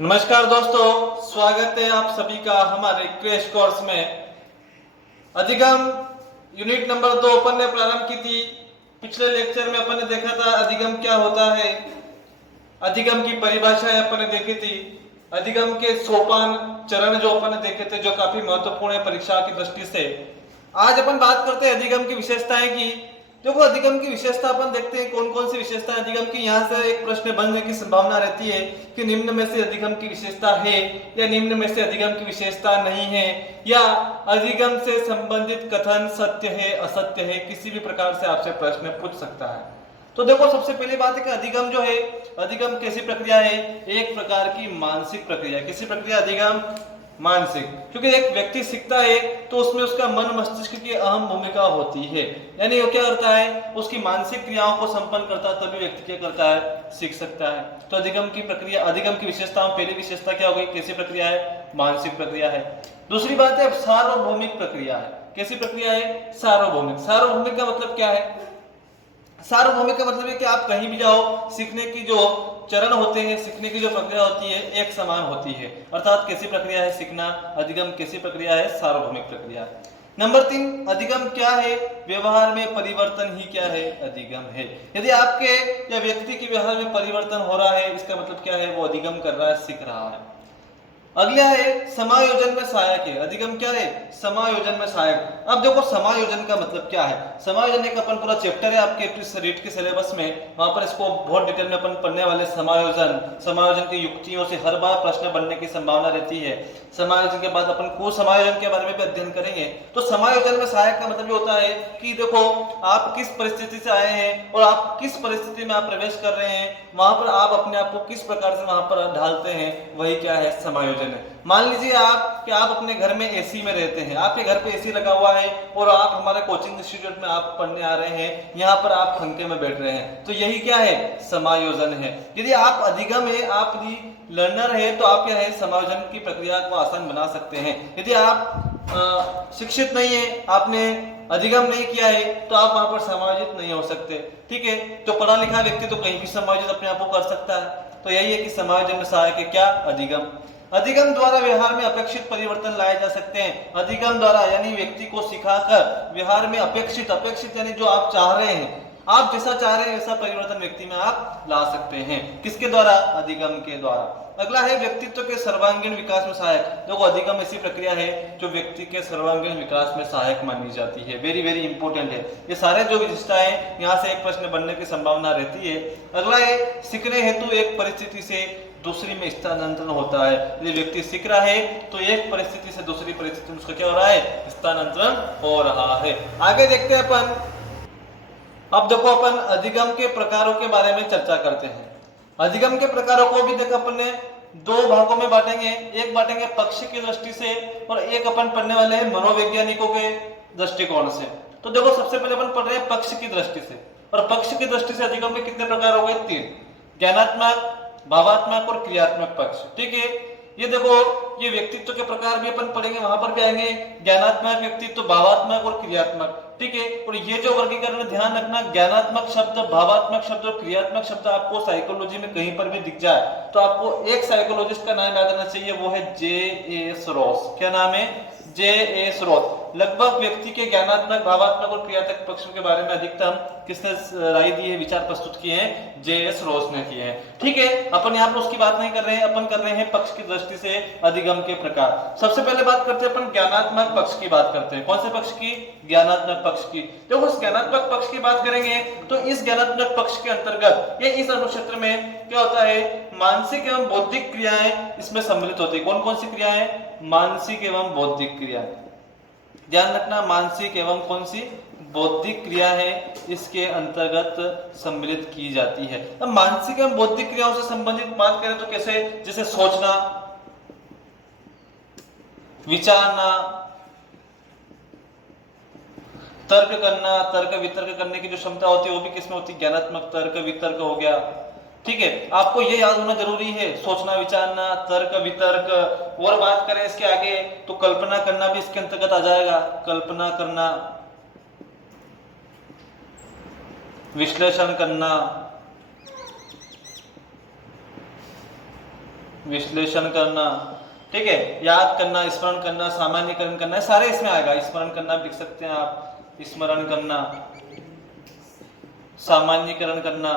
नमस्कार दोस्तों, स्वागत है आप सभी का हमारे क्रैश कोर्स में। अधिगम यूनिट नंबर 2 अपन ने प्रारंभ की थी। पिछले लेक्चर में अपन ने देखा था अधिगम क्या होता है, अधिगम की परिभाषाएं अपन ने देखी थी, अधिगम के सोपान चरण जो अपन ने देखे थे, जो काफी महत्वपूर्ण है परीक्षा की दृष्टि से। आज अपन बात करते हैं अधिगम की विशेषताएं की। देखो, अधिगम की विशेषता अपन देखते हैं कौन कौन सी विशेषता अधिगम की। यहाँ से एक प्रश्न बनने की संभावना रहती है कि निम्न में से अधिगम की विशेषता है या निम्न में से अधिगम की विशेषता नहीं है, या अधिगम से संबंधित कथन सत्य है असत्य है, किसी भी प्रकार से आपसे प्रश्न पूछ सकता है। तो देखो, सबसे पहली बात है कि अधिगम जो है, अधिगम कैसी प्रक्रिया है? एक प्रकार की मानसिक प्रक्रिया। कैसी प्रक्रिया? अधिगम मानसिक। क्योंकि एक व्यक्ति सीखता है तो उसमें उसका मन मस्तिष्क की अहम भूमिका होती है। यानी वो क्या करता है, उसकी मानसिक क्रियाओं को संपन्न करता है, तभी व्यक्ति क्या करता है, सीख सकता है। तो अधिगम की प्रक्रिया, अधिगम की विशेषता, पहली विशेषता क्या हो गई? कैसी प्रक्रिया है? मानसिक प्रक्रिया है। दूसरी बात है सार्वभौमिक प्रक्रिया है। कैसी प्रक्रिया है? सार्वभौमिक। सार्वभौमिक का मतलब क्या है? सार्वभौमिक का मतलब है कि आप कहीं भी जाओ, सीखने की जो चरण होते हैं, सीखने की जो प्रक्रिया होती है, एक समान होती है। अर्थात कैसी प्रक्रिया है सीखना? अधिगम कैसी प्रक्रिया है? सार्वभौमिक प्रक्रिया। नंबर 3, अधिगम क्या है? व्यवहार में परिवर्तन ही क्या है? अधिगम है। यदि आपके या व्यक्ति के व्यवहार में परिवर्तन हो रहा है, इसका मतलब क्या है? वो अधिगम कर रहा है, सीख रहा है। अगला है समायोजन में सहायक है। अधिगम क्या है? समायोजन में सहायक। अब देखो, समायोजन का मतलब क्या है? समायोजन एक अपन पूरा चैप्टर है आपके रीट के सिलेबस में, वहां पर इसको बहुत डिटेल में अपन पढ़ने वाले। समायोजन, समायोजन की युक्तियों से हर बार प्रश्न बनने की संभावना रहती है। समायोजन के बाद अपन को समायोजन के बारे में भी अध्ययन करेंगे। तो समायोजन में सहायक का मतलब ये होता है कि देखो, आप किस परिस्थिति से आए हैं और आप किस परिस्थिति में आप प्रवेश कर रहे हैं, वहां पर आप अपने आप को किस प्रकार से वहां पर ढालते हैं, वही क्या है? समायोजन है। मान लीजिए आप अपने घर में एसी में रहते हैं, आपके घर पे एसी लगा हुआ है और आप हमारे कोचिंग इंस्टीट्यूट में आप पढ़ने आ रहे हैं, यहाँ पर आप पंखे में बैठ रहे हैं, तो यही क्या है? समायोजन है। यदि आप अधिगम है, आप लर्नर है, तो आप क्या है? समायोजन की प्रक्रिया को आसान बना सकते हैं। यदि आप शिक्षित नहीं है, आपने अधिगम नहीं किया है, तो आप वहां पर समायोजित नहीं हो सकते। ठीक है, तो पढ़ा लिखा व्यक्ति तो कहीं भी समायोजित अपने आप को कर सकता है। तो यही है कि समायोजन में सहायक है क्या? अधिगम। अधिगम द्वारा व्यवहार में अपेक्षित परिवर्तन लाए जा सकते हैं। अधिगम द्वारा यानी व्यक्ति को सिखाकर व्यवहार में अपेक्षित, अपेक्षित यानी जो आप चाह रहे हैं, आप जैसा चाह रहे हैं वैसा परिवर्तन व्यक्ति में आप ला सकते हैं। किसके द्वारा? अधिगम के द्वारा। अगला है व्यक्तित्व के सर्वांगीण विकास में सहायक। देखो, अधिगम ऐसी प्रक्रिया है जो व्यक्ति के सर्वांगीण विकास में सहायक मानी जाती है। वेरी वेरी इंपॉर्टेंट है। ये सारे जो विशेषताएं, यहाँ से एक प्रश्न बनने की संभावना रहती है। अगला है सीखने हेतु एक परिस्थिति से दूसरी में स्थानांतरण होता है। यदि व्यक्ति सीख रहा है तो एक परिस्थिति से दूसरी परिस्थिति में उसका क्या हो रहा है? स्थानांतरण हो रहा है। आगे देखते हैं अपन। अब देखो, अपन अधिगम के प्रकारों के बारे में चर्चा करते हैं। अधिगम के प्रकारों को भी देखो, अपन ने दो भागों में बांटेंगे। एक बांटेंगे पक्ष की दृष्टि से और एक अपन पढ़ने वाले हैं मनोवैज्ञानिकों के दृष्टिकोण से। तो देखो, सबसे पहले अपन पढ़ रहे हैं पक्ष की दृष्टि से। और पक्ष की दृष्टि से अधिगम के कितने प्रकार हो गए? 3। ज्ञानात्मक, भावात्मक और क्रियात्मक पक्ष। ठीक है, ये देखो, ये व्यक्तित्व के प्रकार भी अपन पढ़ेंगे, वहां पर भी आएंगे ज्ञानात्मक व्यक्तित्व, भावात्मक और क्रियात्मक। ठीक है, और ये जो वर्गीकरण ध्यान रखना, ज्ञानात्मक शब्द, भावात्मक शब्द और क्रियात्मक शब्द आपको साइकोलॉजी में कहीं पर भी दिख जाए तो आपको एक साइकोलॉजिस्ट का नाम याद रखना चाहिए, वो है J.S. रॉस। क्या नाम है? J.S. रॉस। लगभग व्यक्ति के ज्ञानात्मक, भावात्मक और क्रियात्मक पक्षों के बारे में अधिकतम किसने राय दी है, विचार प्रस्तुत किए हैं? J.S. रॉस ने किए हैं। ठीक है, अपन यहाँ पर उसकी बात नहीं कर रहे हैं, अपन कर रहे हैं पक्ष की दृष्टि से अधिगम के प्रकार। सबसे पहले बात करते हैं अपन ज्ञानात्मक पक्ष की बात करते हैं। कौन से पक्ष की? ज्ञानात्मक पक्ष की। देखो, इस ज्ञानात्मक पक्ष की बात करेंगे तो इस ज्ञानात्मक पक्ष के अंतर्गत ये इस अनुक्षेत्र में क्या होता है? मानसिक एवं बौद्धिक क्रियाएं इसमें सम्मिलित होती है। कौन कौन सी क्रियाएं? मानसिक एवं बौद्धिक क्रियाएं। ध्यान रखना, मानसिक एवं कौन सी? बौद्धिक क्रिया है, इसके अंतर्गत सम्मिलित की जाती है। अब मानसिक एवं बौद्धिक क्रियाओं से संबंधित बात करें तो कैसे? जैसे सोचना, विचारना, तर्क करना, तर्क वितर्क करने की जो क्षमता होती है वो भी किसमें होती है? ज्ञानात्मक तर्क वितर्क हो गया। ठीक है, आपको ये याद होना जरूरी है, सोचना, विचारना, तर्क वितर्क। और बात करें इसके आगे तो कल्पना करना भी इसके अंतर्गत आ जाएगा। कल्पना करना, विश्लेषण करना, विश्लेषण करना, ठीक है, याद करना, स्मरण करना, सामान्यीकरण करना, सारे इसमें आएगा। स्मरण करना लिख सकते हैं आप, स्मरण करना, सामान्यीकरण करना,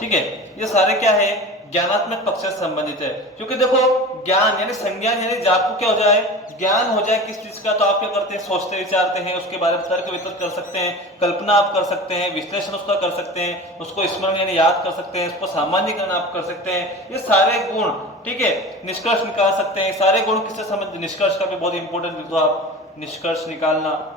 ठीक है, ये सारे क्या है, ज्ञानात्मक पक्ष से संबंधित है। क्योंकि देखो ज्ञान यानी संज्ञान, यानी आपको क्या हो जाए, ज्ञान हो जाए किस चीज का, तो आप क्या करते हैं, सोचते विचारते हैं, उसके बारे में तर्क वितर्क कर सकते हैं, कल्पना आप कर सकते हैं, विश्लेषण उसका कर सकते हैं, उसको स्मरण यानी याद कर सकते हैं, उसको सामान्यीकरण आप कर सकते हैं। ये सारे गुण, ठीक है, निष्कर्ष निकाल सकते हैं। सारे गुण किससे संबंधित, निष्कर्ष का भी बहुत इंपॉर्टेंट लिख दो आप, निष्कर्ष निकालना।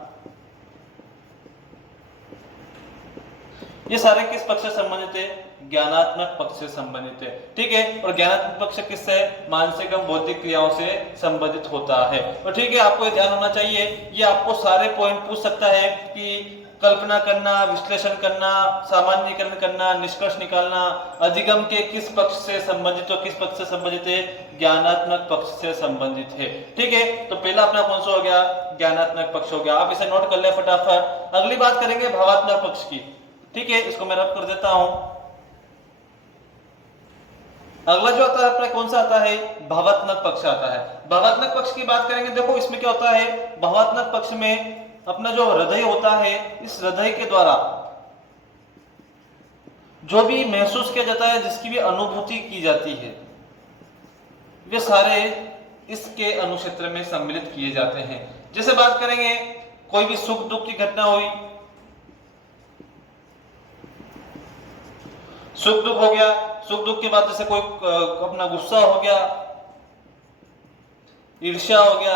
ये सारे किस पक्ष से संबंधित है, ज्ञानात्मक पक्ष से संबंधित है, ठीक है। और ज्ञानात्मक पक्ष किससे, मानसिक एवं बौद्धिक क्रियाओं से संबंधित होता है। और ठीक है, आपको ये ध्यान होना चाहिए, ये आपको सारे पॉइंट पूछ सकता है कि कल्पना करना, विश्लेषण करना, सामान्यीकरण करना, निष्कर्ष निकालना अधिगम के किस पक्ष से संबंधित और किस पक्ष से संबंधित है, ज्ञानात्मक पक्ष से संबंधित है, ठीक है। तो पहला अपना कौन सा हो गया, ज्ञानात्मक पक्ष हो गया। आप इसे नोट कर ले फटाफट। अगली बात करेंगे भावात्मक पक्ष की, ठीक है, इसको मैं रब कर देता हूं। अगला जो आता है अपना कौन सा आता है, भावात्मक पक्ष आता है। भावात्मक पक्ष की बात करेंगे, देखो इसमें क्या होता है, भावात्मक पक्ष में अपना जो हृदय होता है, इस हृदय के द्वारा जो भी महसूस किया जाता है, जिसकी भी अनुभूति की जाती है, वे सारे इसके अनुक्षेत्र में सम्मिलित किए जाते हैं। जैसे बात करेंगे, कोई भी सुख दुख की घटना हुई, सुख दुख हो गया, सुख दुख के बाद जैसे कोई अपना गुस्सा हो गया, ईर्ष्या हो गया,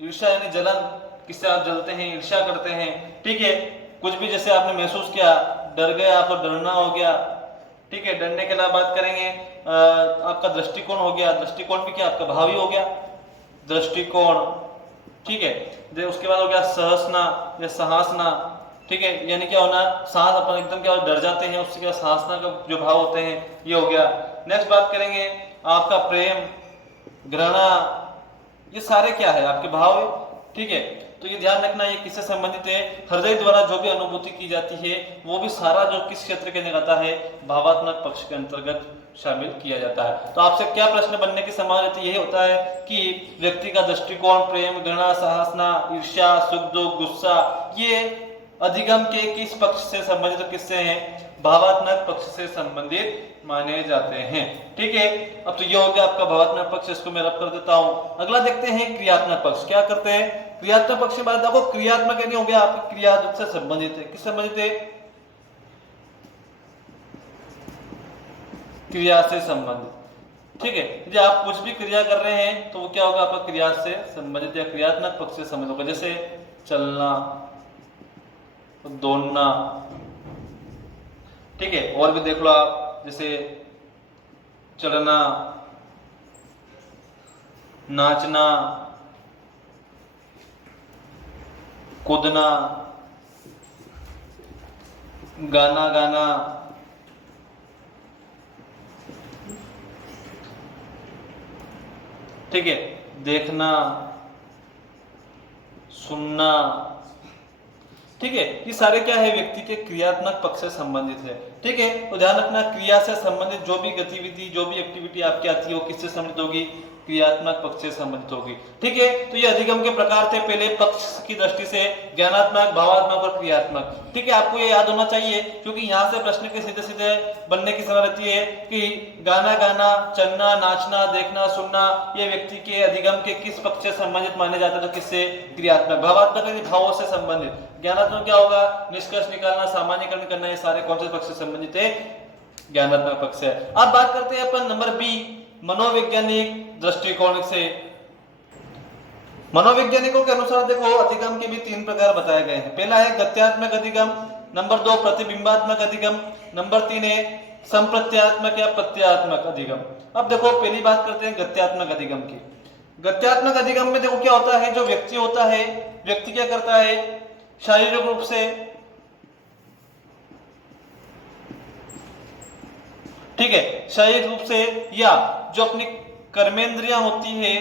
ईर्ष्या यानी जलन, किससे आप जलते हैं, ईर्ष्या करते हैं, ठीक है। कुछ भी जैसे आपने महसूस किया, डर गए आप, डरना हो गया, ठीक है। डरने के अलावा बात करेंगे, आपका दृष्टिकोण हो गया, दृष्टिकोण भी क्या आपका भावी हो गया, दृष्टिकोण, ठीक है। उसके बाद हो गया सहसना या सहासना, ठीक है, यानी क्या होना, सांस अपन एकदम क्या डर जाते हैं, उससे क्या सांसना का जो भाव होते हैं, ये हो गया। नेक्स्ट बात करेंगे, आपका प्रेम, घृणा, ये सारे क्या है, आपके भाव है, ठीक है। तो ये ध्यान रखना, ये किससे संबंधित है, हृदय द्वारा जो भी अनुभूति की जाती है, वो भी सारा जो किस क्षेत्र के अंतर्गत आता है, भावात्मक पक्ष के अंतर्गत शामिल किया जाता है। तो आपसे क्या प्रश्न बनने की संभावना यही होता है कि व्यक्ति का दृष्टिकोण, प्रेम, घृणा, सहासना, ईर्ष्या, सुख दुख, गुस्सा, ये अधिगम के किस पक्ष से संबंधित, तो किससे हैं, भावात्मक पक्ष से संबंधित माने जाते हैं, ठीक है। अब तो ये हो गया आपका भावात्मक पक्ष, इसको मैं रब कर देता हूं। अगला देखते हैं क्रियात्मक पक्ष, क्या करते हैं। क्रियात्मक पक्ष की बात देखो, क्रियात्मक यानी हो गया आपकी क्रिया से संबंधित है, किस संबंधित है, क्रिया से संबंधित, ठीक है। यदि आप कुछ भी क्रिया कर रहे हैं तो वो क्या होगा, आपका क्रिया से संबंधित या क्रियात्मक पक्ष से संबंधित होगा। जैसे चलना, दौड़ना, ठीक है। और भी देख लो आप, जैसे चलना, नाचना, कूदना, गाना गाना, ठीक है, देखना, सुनना, ठीक है। ये सारे क्या है, व्यक्ति के क्रियात्मक पक्ष से संबंधित है, ठीक है। तो ध्यान रखना, क्रिया से संबंधित जो भी गतिविधि, जो भी एक्टिविटी आपकी आती है, वो किससे संबंधित होगी, क्रियात्मक पक्ष से संबंधित होगी, ठीक है। तो ये अधिगम के प्रकार थे पहले पक्ष की दृष्टि से, ज्ञानात्मक, भावात्मक और क्रियात्मक, ठीक है। आपको ये याद होना चाहिए, क्योंकि यहाँ से प्रश्न के सीधे सीधे बनने की संभावना रहती है कि गाना गाना, चलना, नाचना, देखना, सुनना, ये व्यक्ति के अधिगम के किस पक्ष से संबंधित माने जाते हैं, तो किससे, क्रियात्मक। भावात्मक भावों से संबंधित, ज्ञानात्मक क्या होगा, निष्कर्ष निकालना, सामान्यीकरण करना, ये सारे कौन से पक्ष से संबंधित है, ज्ञानात्मक पक्ष है। अब बात करते हैं अपन नंबर बी, मनोवैज्ञानिक दृष्टिकोण से। मनोवैज्ञानिकों के अनुसार देखो, अधिगम के भी 3 प्रकार बताए गए हैं। पहला है गत्यात्मक अधिगम, नंबर 2 प्रतिबिंबात्मक अधिगम, नंबर 3 है संप्रत्यात्मक या प्रत्यात्मक अधिगम। अब देखो पहली बात करते हैं गत्यात्मक अधिगम की। गत्यात्मक अधिगम में देखो क्या होता है, जो व्यक्ति होता है, व्यक्ति क्या करता है, शारीरिक रूप से, ठीक है, शारीरिक रूप से या जो अपनी कर्मेंद्रियां होती है,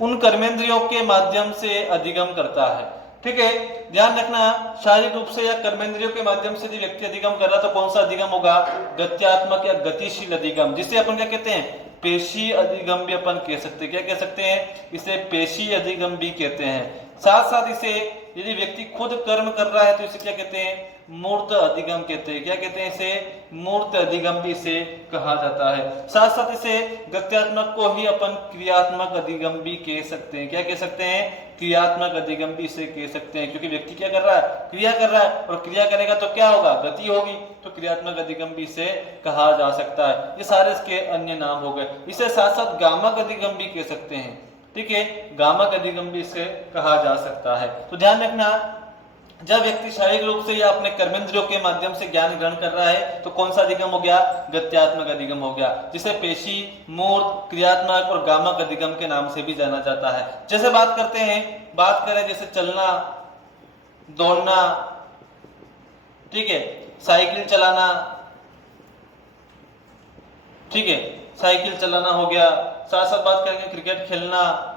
उन कर्मेंद्रियों के माध्यम से अधिगम करता है। ठीक है, ध्यान रखना शारीरिक रूप से या कर्मेंद्रियों के माध्यम से यदि व्यक्ति अधिगम कर रहा है तो कौन सा अधिगम होगा, गत्यात्मक या गतिशील अधिगम, जिसे अपन क्या कहते हैं, पेशी अधिगम भी अपन कह सकते हैं। क्या कह सकते हैं, इसे पेशी अधिगम भी कहते हैं। साथ साथ इसे यदि व्यक्ति खुद कर्म कर रहा है तो इसे क्या कहते हैं, मूर्त अधिगम कहते हैं। क्या कहते हैं, इसे मूर्त अधिगम भी इसे कहा जाता है। साथ साथ इसे गत्यात्मक को ही अपन क्रियात्मक अधिगम भी कह सकते हैं। क्या कह सकते हैं, क्रियात्मक अधिगम भी इसे कह सकते हैं, क्योंकि व्यक्ति क्या कर रहा है, क्रिया कर रहा है, और क्रिया करेगा तो क्या होगा, गति होगी, तो क्रियात्मक अधिगम भी इसे कहा जा सकता है। ये सारे इसके अन्य नाम हो गए। इसे साथ साथ गामक अधिगम भी कह सकते हैं। ठीक है, गामक अधिगम भी इसे कहा जा सकता है। तो ध्यान रखना, जब व्यक्ति शारीरिक रूप से या अपने कर्मेंद्रियों के माध्यम से ज्ञान ग्रहण कर रहा है तो कौन सा अधिगम हो गया, गत्यात्मक अधिगम हो गया, जिसे पेशी, मूर्त, क्रियात्मक और गामक अधिगम के नाम से भी जाना जाता है। जैसे बात करें जैसे चलना, दौड़ना, ठीक है, साइकिल चलाना, ठीक है, साइकिल चलाना हो गया। साथ साथ बात करेंगे क्रिकेट खेलना,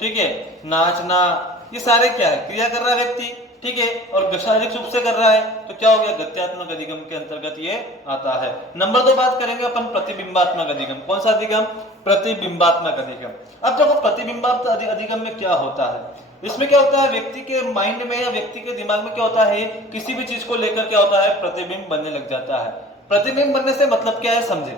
ठीक है, नाचना, ये सारे क्या है, क्रिया कर रहा है व्यक्ति, ठीक है, और शारीरिक रूप से कर रहा है तो क्या हो गया, गत्यात्मक अधिगम के अंतर्गत ये आता है। नंबर 2 बात करेंगे अपन प्रतिबिंबात्मक अधिगम। कौन सा अधिगम, प्रतिबिंबात्मक अधिगम। अब देखो प्रतिबिंबात्मक अधिगम में क्या होता है, इसमें क्या होता है, व्यक्ति के माइंड में या व्यक्ति के दिमाग में क्या होता है, किसी भी चीज को लेकर क्या होता है, प्रतिबिंब बनने लग जाता है। प्रतिबिंब बनने से मतलब क्या है, समझे।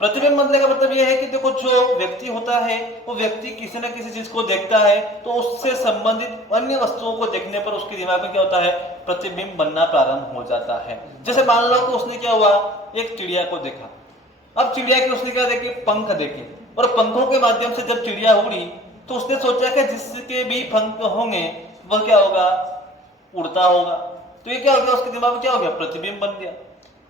प्रतिबिंब बनने का मतलब यह है कि देखो जो व्यक्ति होता है वो व्यक्ति किसी न किसी चीज को देखता है तो उससे संबंधित अन्य वस्तुओं को देखने पर उसके दिमाग में क्या होता है, प्रतिबिंब बनना प्रारंभ हो जाता है। जैसे मान लो कि उसने क्या हुआ, एक चिड़िया को देखा। अब चिड़िया के उसने क्या देखे, पंख देखे, और पंखों के माध्यम से जब चिड़िया उड़ी तो उसने सोचा कि जिसके भी पंख होंगे वह क्या होगा, उड़ता होगा। तो ये क्या हो गया, उसके दिमाग में क्या हो गया, प्रतिबिंब बन गया।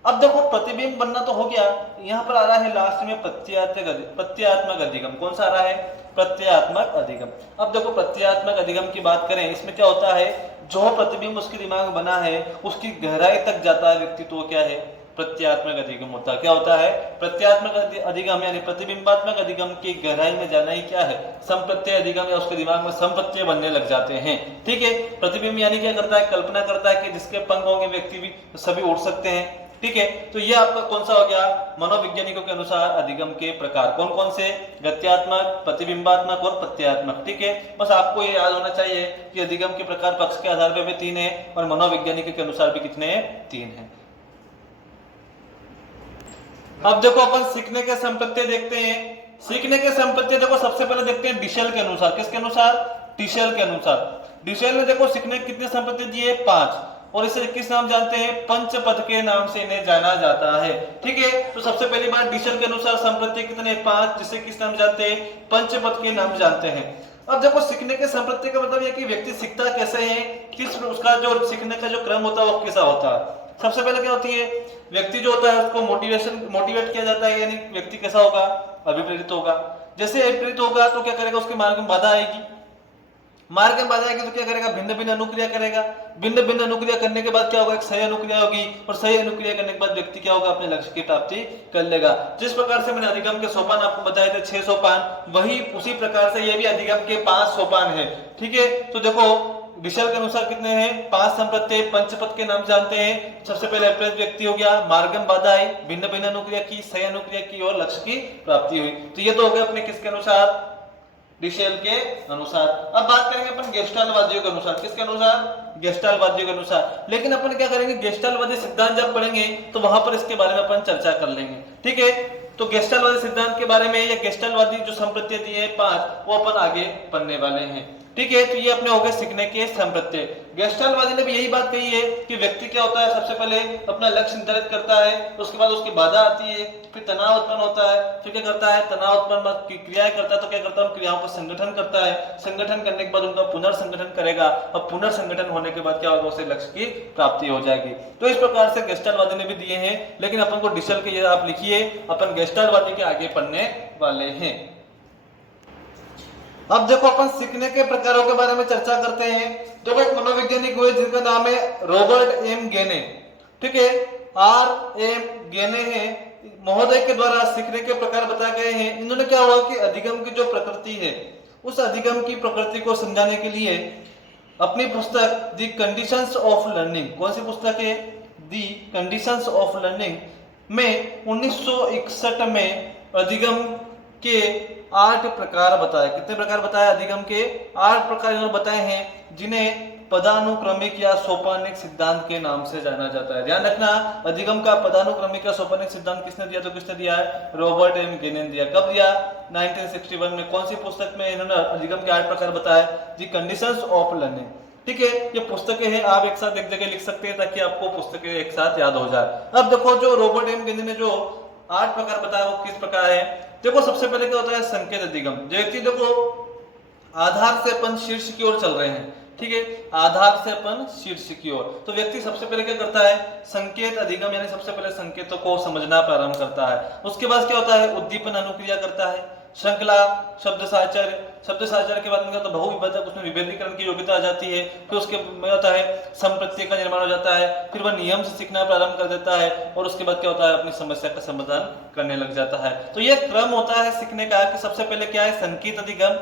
अब देखो प्रतिबिंब बनना तो हो गया, यहाँ पर आ रहा है लास्ट में प्रत्ययात्मक अधिगम। कौन सा आ रहा है, प्रत्ययात्मक अधिगम। अब देखो प्रत्ययात्मक अधिगम की बात करें, इसमें क्या होता है, जो प्रतिबिंब उसके दिमाग में बना है उसकी गहराई तक जाता है व्यक्ति, तो क्या है, प्रत्ययात्मक अधिगम होता है। क्या होता है, प्रत्ययात्मक अधिगम यानी प्रतिबिंबात्मक अधिगम की गहराई में जाना ही क्या है, संप्रत्यय अधिगम, या उसके दिमाग में संप्रत्यय बनने लग जाते हैं। ठीक है, प्रतिबिंब यानी क्या करता है, कल्पना करता है कि जिसके पंख होंगे व्यक्ति भी सभी उड़ सकते हैं। ठीक है, तो ये आपका कौन सा हो गया, मनोवैज्ञानिकों के अनुसार अधिगम के प्रकार कौन कौन से, गत्यात्मक, प्रतिबिंबात्मक और प्रत्ययात्मक। ठीक है, बस आपको ये याद होना चाहिए कि अधिगम के प्रकार पक्ष के आधार पर भी 3 है और मनोवैज्ञानिकों के अनुसार भी कितने हैं, 3 है। अब देखो अपन सीखने के संप्रत्यय देखते हैं। सीखने के संप्रत्यय देखो सबसे पहले देखते हैं डिशेल के अनुसार। किसके अनुसार, डिशेल के अनुसार। डिशेल ने देखो सीखने के कितने संप्रत्यय दिए, 5, और इसे किस नाम जानते हैं, पंचपद के नाम से इन्हें जाना जाता है। ठीक है, तो सबसे पहली बात डिशेल के अनुसार संप्रत्यय कितने, 5, जिसे किस नाम जानते हैं, पंचपद के नाम जानते हैं। अब देखो सीखने के संप्रत्यय का मतलब यह कि व्यक्ति सीखता कैसे है, किस उसका जो सीखने का जो क्रम होता है वो कैसा होता है। सबसे पहले क्या होती है, व्यक्ति जो होता है उसको मोटिवेट किया जाता है, यानी व्यक्ति कैसा होगा, अभिप्रेरित होगा। जैसे अभिप्रेरित होगा तो क्या करेगा, उसके मार्ग में बाधा आएगी, मार्ग में बाधा आएगी तो क्या करेगा, भिन्न भिन्न अनुक्रिया करेगा। भिन्न भिन्न अनुक्रिया करने के बाद क्या होगा, एक सही अनुक्रिया होगी, और सही अनुक्रिया करने के बाद व्यक्ति क्या होगा, अपने लक्ष्य की प्राप्ति कर लेगा। जिस प्रकार से मैंने अधिगम के सोपान आपको बताए थे, 6 सोपान, वही उसी प्रकार से ये भी अधिगम के 5 सोपान है। ठीक है, तो देखो डिशेल के अनुसार कितने हैं, 5 संप्रत्यय, पंचपद के नाम जानते हैं। सबसे पहले अप्रेरित व्यक्ति हो गया, मार्ग में बाधा आई, भिन्न भिन्न अनुक्रिया की, सही अनुक्रिया की और लक्ष्य की प्राप्ति हुई। तो ये तो हो गया अपने किसके अनुसार, डिशेल के अनुसार। अब बात करेंगे अपन गेस्टाल्टवादियों के अनुसार। किसके अनुसार, गेस्टाल्टवादियों के अनुसार। लेकिन अपन क्या करेंगे, गेस्टाल्टवादी सिद्धांत जब पढ़ेंगे तो वहां पर इसके बारे में अपन चर्चा कर लेंगे। ठीक है, तो गेस्टाल्टवादी सिद्धांत के बारे में या गेस्टाल्टवादी जो संप्रत्यय दिए हैं 5, वो अपन आगे पढ़ने वाले हैं। ठीक है, तो ये अपने हो गए सीखने के संप्रत्यय। गेस्टाल्टवादी ने भी यही बात कही है कि व्यक्ति क्या होता है, सबसे पहले अपना लक्ष्य निर्धारित करता है, उसके बाद उसकी बाधा आती है, फिर तनाव उत्पन्न होता है, फिर क्या करता है, तनाव उत्पन्न क्रियाएं करता है, तो क्या करता है, उन क्रियाओं का संगठन करता है, संगठन करने के बाद उनका पुनर्संगठन करेगा, और पुनर्संगठन होने के बाद क्या होगा, उसे लक्ष्य की प्राप्ति हो जाएगी। तो इस प्रकार से गेस्टाल्टवादी ने भी दिए हैं, लेकिन अपन को डिशेल के ये आप लिखिए, अपन गेस्टाल्टवादी के आगे पढ़ने वाले हैं। अब देखो अपन सीखने के प्रकारों के बारे में चर्चा करते हैं। जो एक मनोवैज्ञानिक हुए जिनका नाम है रॉबर्ट एम गेने। ठीक है, R.M. गेने हैं, महोदय के द्वारा सीखने के प्रकार बताए गए हैं। इन्होंने क्या हुआ कि अधिगम की जो प्रकृति है उस अधिगम की प्रकृति को समझाने के लिए अपनी पुस्तक दी कंडीशंस ऑफ लर्निंग, कौन सी पुस्तक है, दी कंडीशंस ऑफ लर्निंग में 1961 में अधिगम के 8 प्रकार बताए। कितने प्रकार बताए? अधिगम के 8 प्रकार इन्होंने बताए हैं, जिन्हें पदानुक्रमिक या सोपानिक सिद्धांत के नाम से जाना जाता है। ध्यान रखना, अधिगम का पदानुक्रमिक या सोपानिक सिद्धांत किसने दिया? तो किसने दिया है? रॉबर्ट एम गिल ने दिया। कब दिया? 1961 में। कौन सी पुस्तक में इन्होंने अधिगम के 8 प्रकार बताए? The conditions of learning. ठीक है, ये पुस्तकें हैं, आप एक साथ एक जगह लिख सकते हैं ताकि आपको पुस्तकें एक साथ याद हो जाए। अब देखो, जो रॉबर्ट एम गिल ने जो 8 प्रकार बताया वो किस प्रकार है। देखो, सबसे पहले क्या होता है? संकेत अधिगम। व्यक्ति देखो आधार से अपन शीर्ष की ओर चल रहे हैं, ठीक है, आधार से अपन शीर्ष की ओर, तो व्यक्ति सबसे पहले क्या करता है? संकेत अधिगम, यानी सबसे पहले संकेतों को समझना प्रारंभ करता है। उसके बाद क्या होता है? उद्दीपन अनुक्रिया करता है, श्रृंखला, शब्द साहचर्य के बाद में क्या होता है? बहुविभेदक, उसमें विभेदीकरण की योग्यता आ जाती है। फिर उसके में होता है संप्रत्यय का निर्माण हो जाता है। फिर वह नियम से सीखना प्रारंभ कर देता है और उसके बाद क्या होता है? अपनी समस्या का समाधान करने लग जाता है। तो यह क्रम होता है सीखने का कि सबसे पहले क्या है? संकेत अधिगम,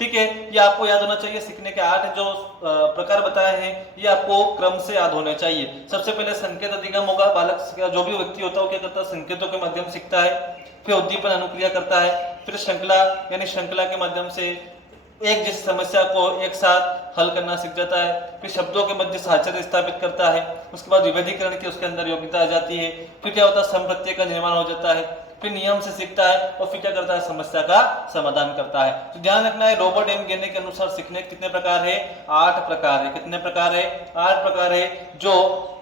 ठीक है, ये आपको याद होना चाहिए। सीखने के 8 जो प्रकार बताए हैं ये आपको क्रम से याद होने चाहिए। सबसे पहले संकेत अधिगम होगा, बालक जो भी व्यक्ति होता है वो क्या करता है? संकेतों के माध्यम सीखता है। फिर उद्दीपन अनुक्रिया करता है। फिर श्रृंखला, यानी श्रृंखला के माध्यम से एक जैसी समस्या को एक साथ हल करना सीख जाता है। फिर शब्दों के मध्य साहचर्य स्थापित करता है। उसके बाद विभेदीकरण की उसके अंदर योग्यता आ जाती है। फिर क्या होता है? संप्रत्यय का निर्माण हो जाता है। फिर नियम से सीखता है और फिर क्या करता है? समस्या का समाधान करता है। तो ध्यान रखना है, रॉबर्ट एम गिल के अनुसार सीखने कितने प्रकार है? 8 प्रकार है। कितने प्रकार है? 8 प्रकार है, जो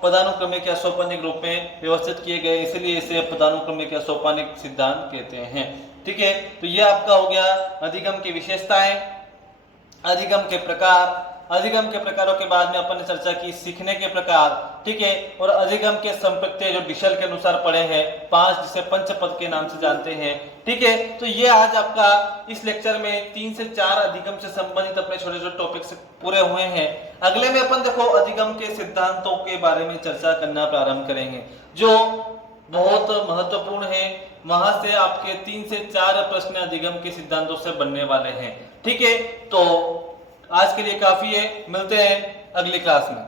पदानुक्रमिक या सोपानिक रूप में व्यवस्थित किए गए, इसलिए इसे पदानुक्रमिक या सोपानिक सिद्धांत कहते हैं। ठीक है, तो ये आपका हो गया अधिगम की विशेषताएं, अधिगम के प्रकार। अधिगम के प्रकारों के बाद में अपन ने चर्चा की सीखने के प्रकार, ठीक है, और अधिगम के संप्रत्यय जो डिशल के अनुसार पढ़े हैं 5, जिसे पंचपद के नाम से जानते हैं। ठीक है, तो ये आज आपका इस लेक्चर में 3 से 4 अधिगम से संबंधित अपने छोटे छोटे टॉपिक्स पूरे हुए हैं। अगले में अपन देखो अधिगम के सिद्धांतों के बारे में चर्चा करना प्रारंभ करेंगे, जो बहुत महत्वपूर्ण है। वहां से आपके 3 से 4 प्रश्न अधिगम के सिद्धांतों से बनने वाले हैं। ठीक है, तो आज के लिए काफी है, मिलते हैं अगली क्लास में।